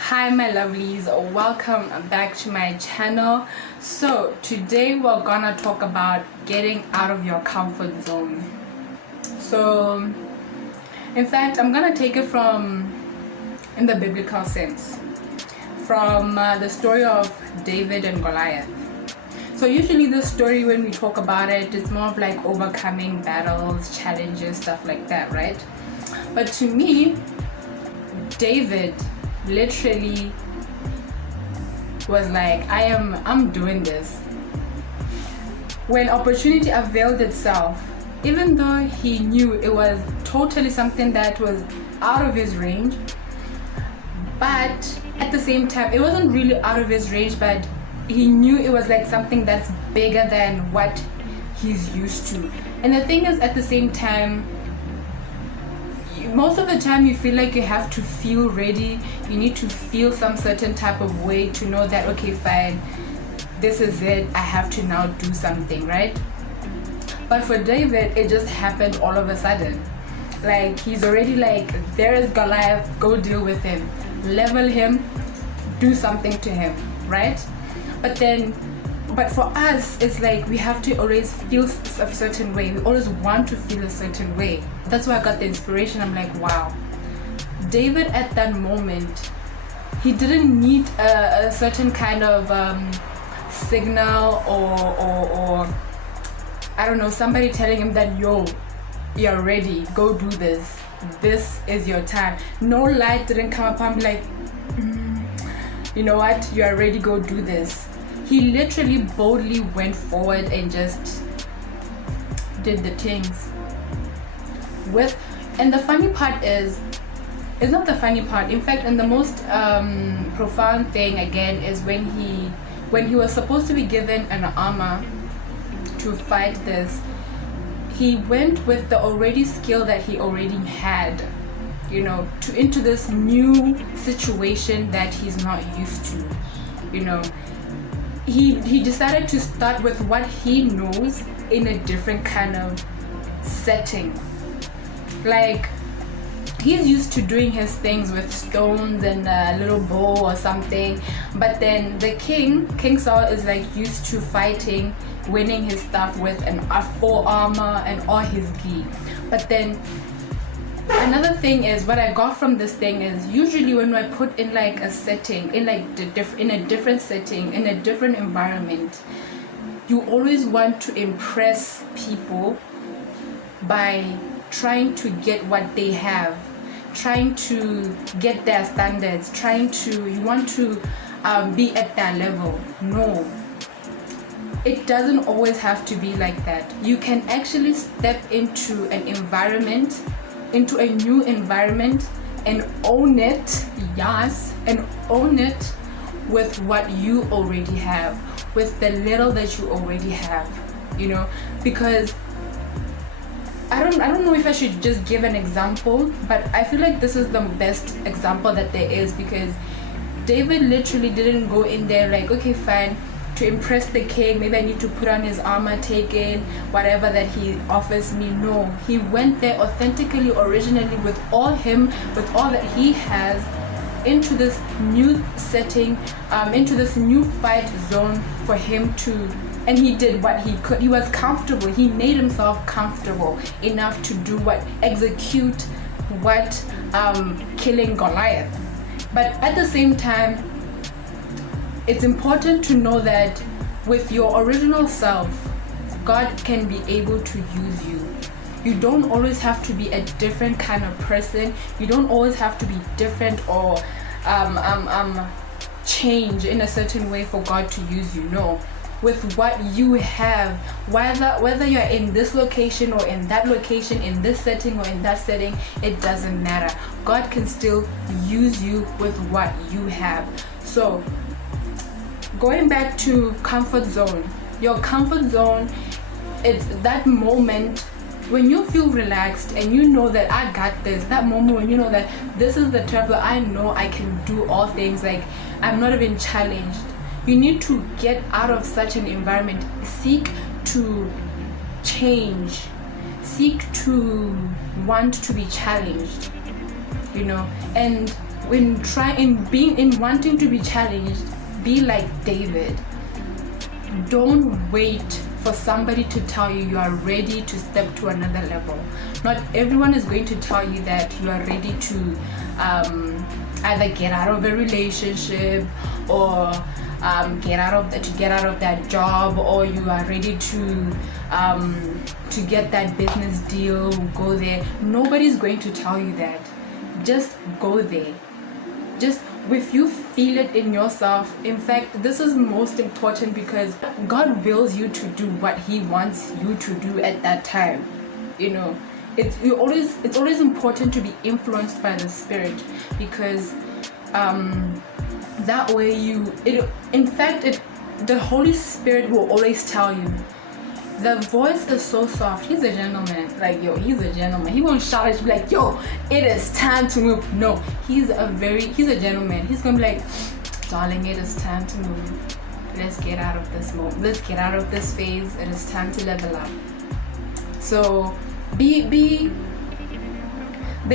Hi my lovelies, welcome back to my channel. So today we're gonna talk about getting out of your comfort zone. So in fact I'm gonna take it from in the biblical sense, from the story of David and Goliath. So usually this story, when we talk about it, it's more of like overcoming battles, challenges, stuff like that, right? But to me, David literally was like, I'm doing this. When opportunity availed itself, even though he knew it was totally something that was out of his range, but at the same time it wasn't really out of his range, but he knew it was like something that's bigger than what he's used to. And the thing is, at the same time, most of the time you feel like you have to feel ready, you need to feel some certain type of way to know that, okay, fine, this is it, I have to now do something, right? But for David, it just happened all of a sudden. Like, he's already like, there is Goliath, go deal with him, level him, do something to him, right? But for us, it's like we have to always feel a certain way. We always want to feel a certain way. That's why I got the inspiration. I'm like, wow, David at that moment, he didn't need a certain kind of signal or I don't know, somebody telling him that, yo, you're ready, go do this. This is your time. No light didn't come up and be like, you know what, you are ready, go do this. He literally boldly went forward and just did the things. And the funny part is, it's not the funny part. In fact, and the most profound thing again is when he was supposed to be given an armor to fight this, he went with the already skill that he already had, you know, into this new situation that he's not used to, you know. He decided to start with what he knows in a different kind of setting. Like, he's used to doing his things with stones and a little bow or something, but then the King Saul is like used to fighting, winning his stuff with a full armor and all his gear. But then another thing is, what I got from this thing is, usually when I put in like a setting, in like in a different setting, in a different environment, you always want to impress people by trying to get what they have, trying to get their standards, you want to be at their level. No, it doesn't always have to be like that. You can actually step into an environment, into a new environment, and own it, yes, and own it with what you already have, with the little that you already have, you know. Because I don't know if I should just give an example, but I feel like this is the best example that there is, because David literally didn't go in there like, okay, fine, to impress the king, maybe I need to put on his armor, take in whatever that he offers me. No, he went there authentically, originally, with all that he has, into this new setting, into this new fight zone for him to, and he did what he could. He was comfortable. He made himself comfortable enough to execute what killing Goliath. But at the same time, it's important to know that with your original self, God can be able to use you. You don't always have to be a different kind of person. You don't always have to be different or change in a certain way for God to use you. No, with what you have, whether you're in this location or in that location, in this setting or in that setting, it doesn't matter. God can still use you with what you have. So going back to comfort zone, your comfort zone, it's that moment when you feel relaxed and you know that I got this, that moment when you know that this is the travel, I know I can do all things, like I'm not even challenged. You need to get out of such an environment. Seek to change. seek to want to be challenged, you know. And when wanting to be challenged, be like David. Don't wait for somebody to tell you are ready to step to another level. Not everyone is going to tell you that you are ready to either get out of a relationship or get out of that job, or you are ready to get that business deal, go there. Nobody's going to tell you that. Just go there. Just if you feel it in yourself. In fact, this is most important, because God wills you to do what He wants you to do at that time. You know, it's always important to be influenced by the Spirit, because that way the Holy Spirit will always tell you. The voice is so soft. He's a gentleman. Like, yo, he's a gentleman. He won't shout at you like, yo, it is time to move. No, he's a gentleman. He's gonna be like, darling, it is time to move. Let's get out of this mode. Let's get out of this phase. It is time to level up. So they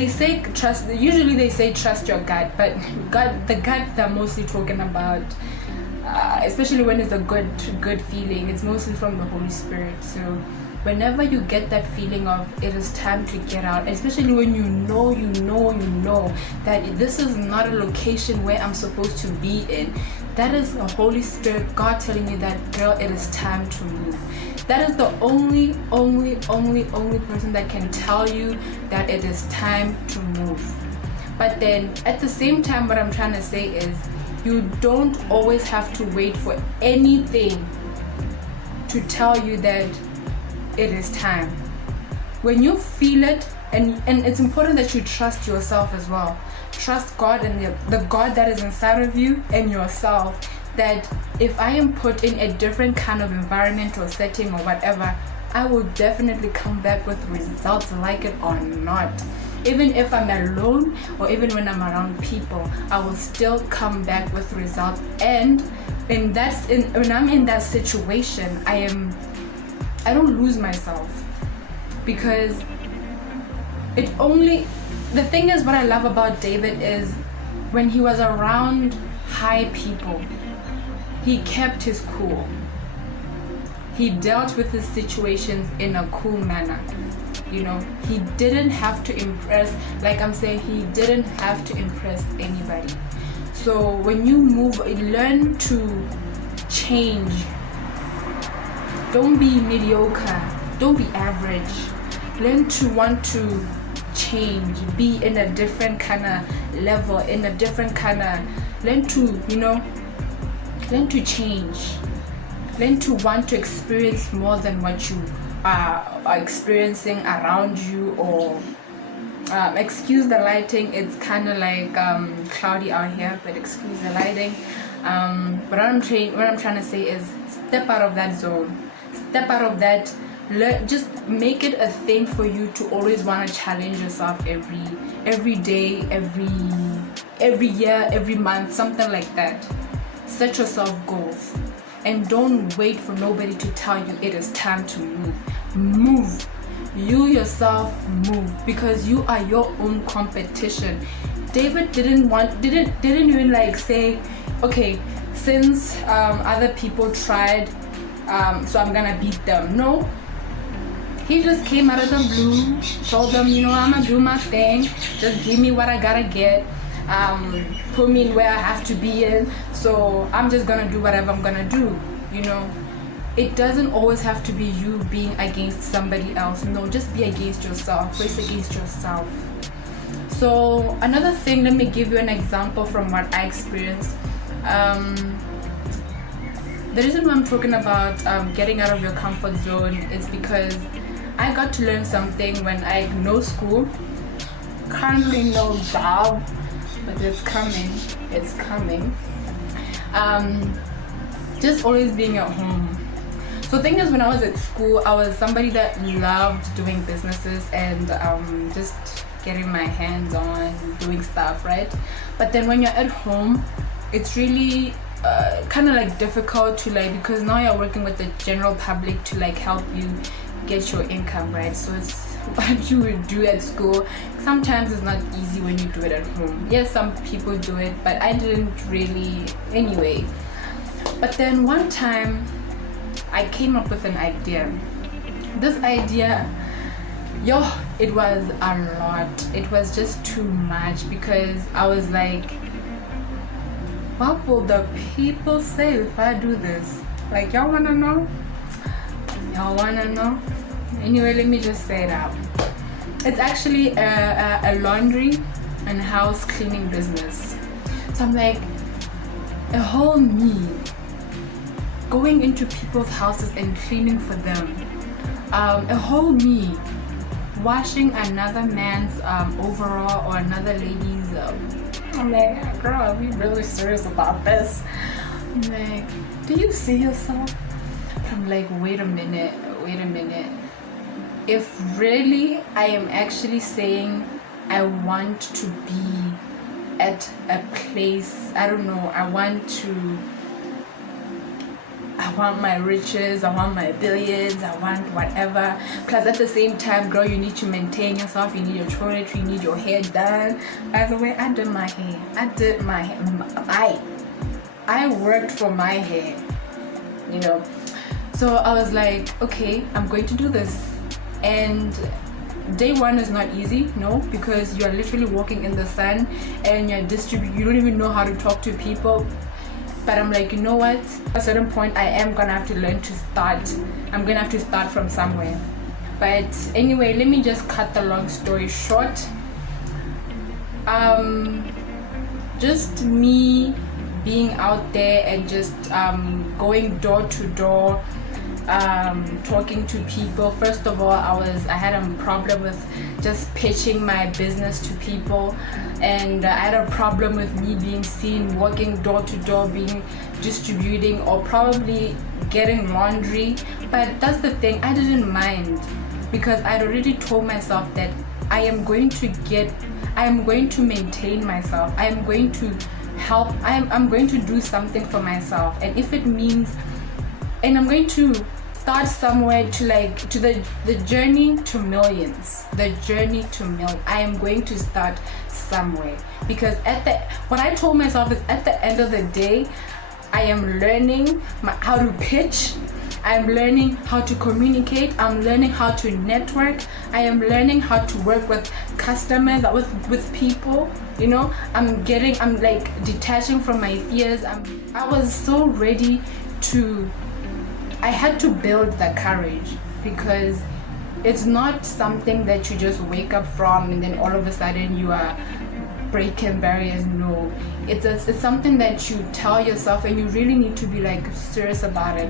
say trust. Usually they say trust your gut, but the gut they're mostly talking about, especially when it's a good feeling, it's mostly from the Holy Spirit. So whenever you get that feeling of it is time to get out, especially when you know that this is not a location where I'm supposed to be in, that is the Holy Spirit, God telling you that, girl, it is time to move. That is the only person that can tell you that it is time to move. But then at the same time, what I'm trying to say is, you don't always have to wait for anything to tell you that it is time. When you feel it, and it's important that you trust yourself as well. Trust God and the God that is inside of you and yourself, that if I am put in a different kind of environment or setting or whatever, I will definitely come back with results, like it or not. Even if I'm alone or even when I'm around people, I will still come back with results. And when I'm in that situation, I don't lose myself, because the thing is, what I love about David is when he was around high people, he kept his cool. He dealt with his situations in a cool manner. You know, he didn't have to impress, like I'm saying, he didn't have to impress anybody. So when you move, learn to change. Don't be mediocre. Don't be average. Learn to want to change, be in a different kind of level, learn to change. Learn to want to experience more than what you are experiencing around you. Or excuse the lighting, it's kind of like cloudy out here, but excuse the lighting. What I'm trying to say is, step out of that zone, step out of that. Just make it a thing for you to always want to challenge yourself every day, every year, every month, something like that. Set yourself goals. And don't wait for nobody to tell you it is time to move. Move. You yourself move, because you are your own competition. David didn't even like say, okay, since other people tried, so I'm gonna beat them. No. He just came out of the blue, told them, I'm gonna do my thing. Just give me what I gotta get. Put me in where I have to be in, so I'm just gonna do whatever I'm gonna do. It doesn't always have to be you being against somebody else. No, just be against yourself. Race against yourself. So another thing, let me give you an example from what I experienced. The reason why I'm talking about getting out of your comfort zone is because I got to learn something when I had no school, currently no job, but it's coming. Just always being at home. So the thing is, when I was at school, I was somebody that loved doing businesses and just getting my hands on doing stuff, right? But then when you're at home, it's really kind of like difficult to because now you're working with the general public to help you get your income, right? So it's what you would do at school. Sometimes it's not easy when you do it at home. Yes, some people do it, but I didn't really anyway. But then one time I came up with an idea. This idea, it was a lot. It was just too much, because I was like, what will the people say if I do this? Like, y'all wanna know? Y'all wanna know? Anyway, let me just say it out. It's actually a laundry and house cleaning business. So I'm like, a whole me going into people's houses and cleaning for them. A whole me washing another man's overall or another lady's. I'm like, girl, are we really serious about this? I'm like, do you see yourself? I'm like, wait a minute. If really I am actually saying I want to be at a place, I don't know, I want my riches, I want my billions, I want whatever. Plus at the same time, girl, you need to maintain yourself, you need your toiletry, you need your hair done. By the way, I did my hair. I worked for my hair, you know. So I was like, okay, I'm going to do this. And day one is not easy, no, because you are literally walking in the sun and you don't even know how to talk to people. But I'm like, you know what? At a certain point, I am gonna have to learn to start. I'm gonna have to start from somewhere. But anyway, let me just cut the long story short. Just me being out there and just going door to door, talking to people. First of all, I had a problem with just pitching my business to people, and I had a problem with me being seen walking door to door, distributing or probably getting laundry. But that's the thing, I didn't mind, because I'd already told myself that I am going to maintain myself. I am going to help. I'm going to do something for myself, and if it means, and I'm going to start somewhere to the journey to millions. I am going to start somewhere, because what I told myself is, at the end of the day, I am learning how to pitch. I'm learning how to communicate. I'm learning how to network. I am learning how to work with customers, with people. You know, I'm like detaching from my fears. I was so ready to. I had to build the courage, because it's not something that you just wake up from and then all of a sudden you are breaking barriers. No, it's something that you tell yourself, and you really need to be like serious about it,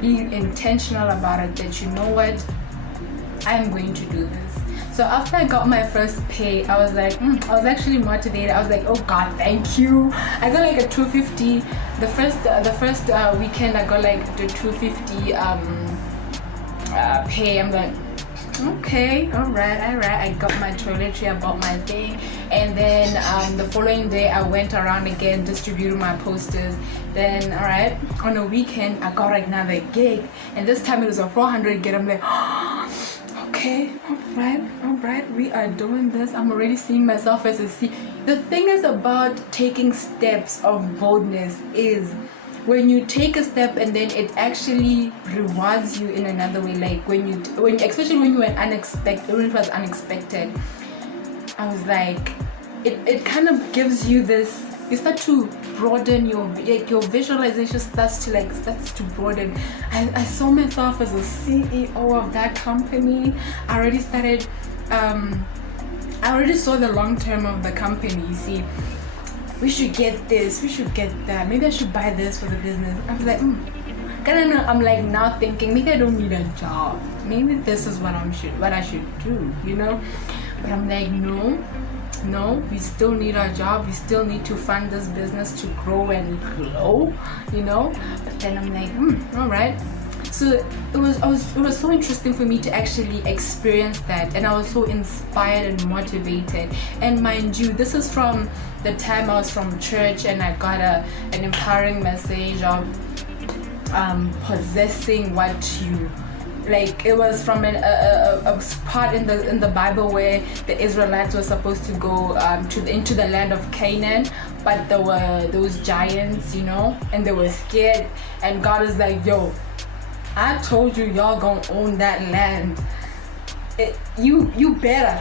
being intentional about it, that you know what, I'm going to do this. So after I got my first pay, I was like, I was actually motivated. I was like, oh God, thank you. I got like a $250. The first weekend I got like the $250 pay. I'm like, okay, all right. I got my toiletry, I bought my thing, and then the following day I went around again, distributed my posters. Then all right, on a weekend I got another gig, and this time it was a 400 gig. I'm like, okay, all right, we are doing this. I'm already seeing myself as a C. The thing is about taking steps of boldness is when you take a step and then it actually rewards you in another way. Like especially when it was unexpected. I was like, it kind of gives you this. You start to broaden your visualization starts to broaden. I saw myself as a CEO of that company. I already saw the long term of the company. You see, we should get this, we should get that, maybe I should buy this for the business. I was like, I'm like now thinking, maybe I don't need a job, maybe this is what I should do, you know. But I'm like, no, we still need our job, we still need to fund this business to grow and glow, you know. But then I'm like, all right. So it was so interesting for me to actually experience that, and I was so inspired and motivated. And mind you, this is from the time I was from church, and I got an empowering message of possessing what Like it was from a part in the Bible where the Israelites were supposed to go into the land of Canaan, but there were those giants, you know, and they were scared, and God is like, yo, I told you y'all gonna own that land. You better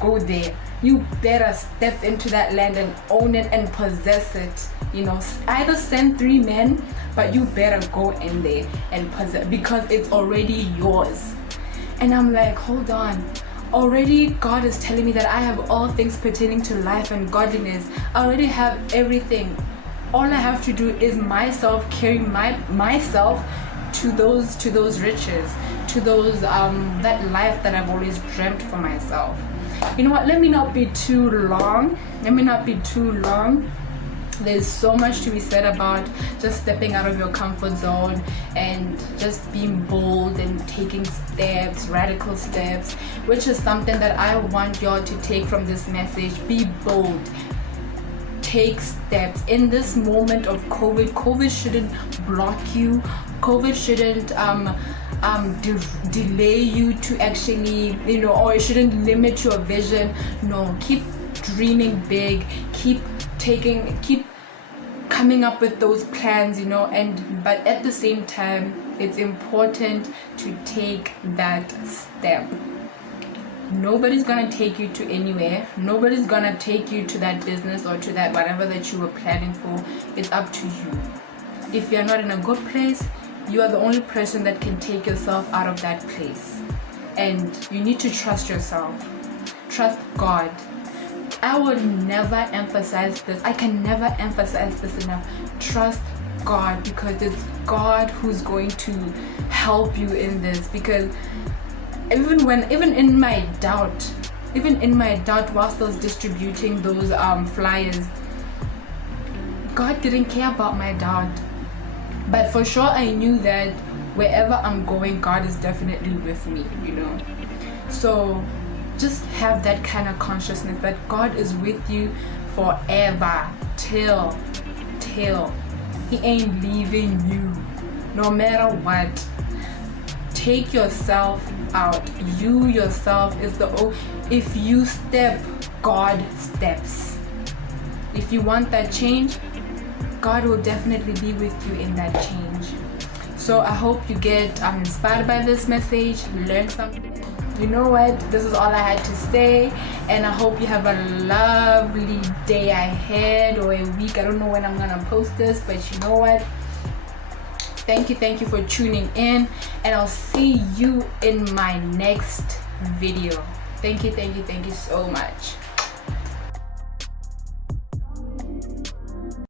go there. You better step into that land and own it and possess it. You know, either send 3 men, but you better go in there and possess, because it's already yours. And I'm like, hold on. Already God is telling me that I have all things pertaining to life and godliness. I already have everything. All I have to do is carry myself to those riches, to those that life that I've always dreamt for myself. You know what, let me not be too long. There's so much to be said about just stepping out of your comfort zone and just being bold and taking steps, radical steps, which is something that I want y'all to take from this message. Be bold. Take steps. In this moment of COVID shouldn't block you. COVID shouldn't delay you to actually, you know, or it shouldn't limit your vision. No, keep dreaming big. Keep coming up with those plans, you know, but at the same time, it's important to take that step. Nobody's gonna take you to anywhere. Nobody's gonna take you to that business or to that whatever that you were planning for. It's up to you. If you're not in a good place, you are the only person that can take yourself out of that place. And you need to trust yourself. Trust God. I would never emphasize this. I can never emphasize this enough. Trust God, because it's God who's going to help you in this. Because even in my doubt, whilst I was distributing those flyers, God didn't care about my doubt. But for sure, I knew that wherever I'm going, God is definitely with me, you know. So just have that kind of consciousness that God is with you forever, till He ain't leaving you, no matter what. Take yourself out. You yourself is if you step, God steps. If you want that change, God will definitely be with you in that change. So I hope you get inspired by this message, learn something. You know what, this is all I had to say, and I hope you have a lovely day ahead, or a week. I don't know when I'm gonna post this, but you know what, thank you for tuning in, and I'll see you in my next video. Thank you so much.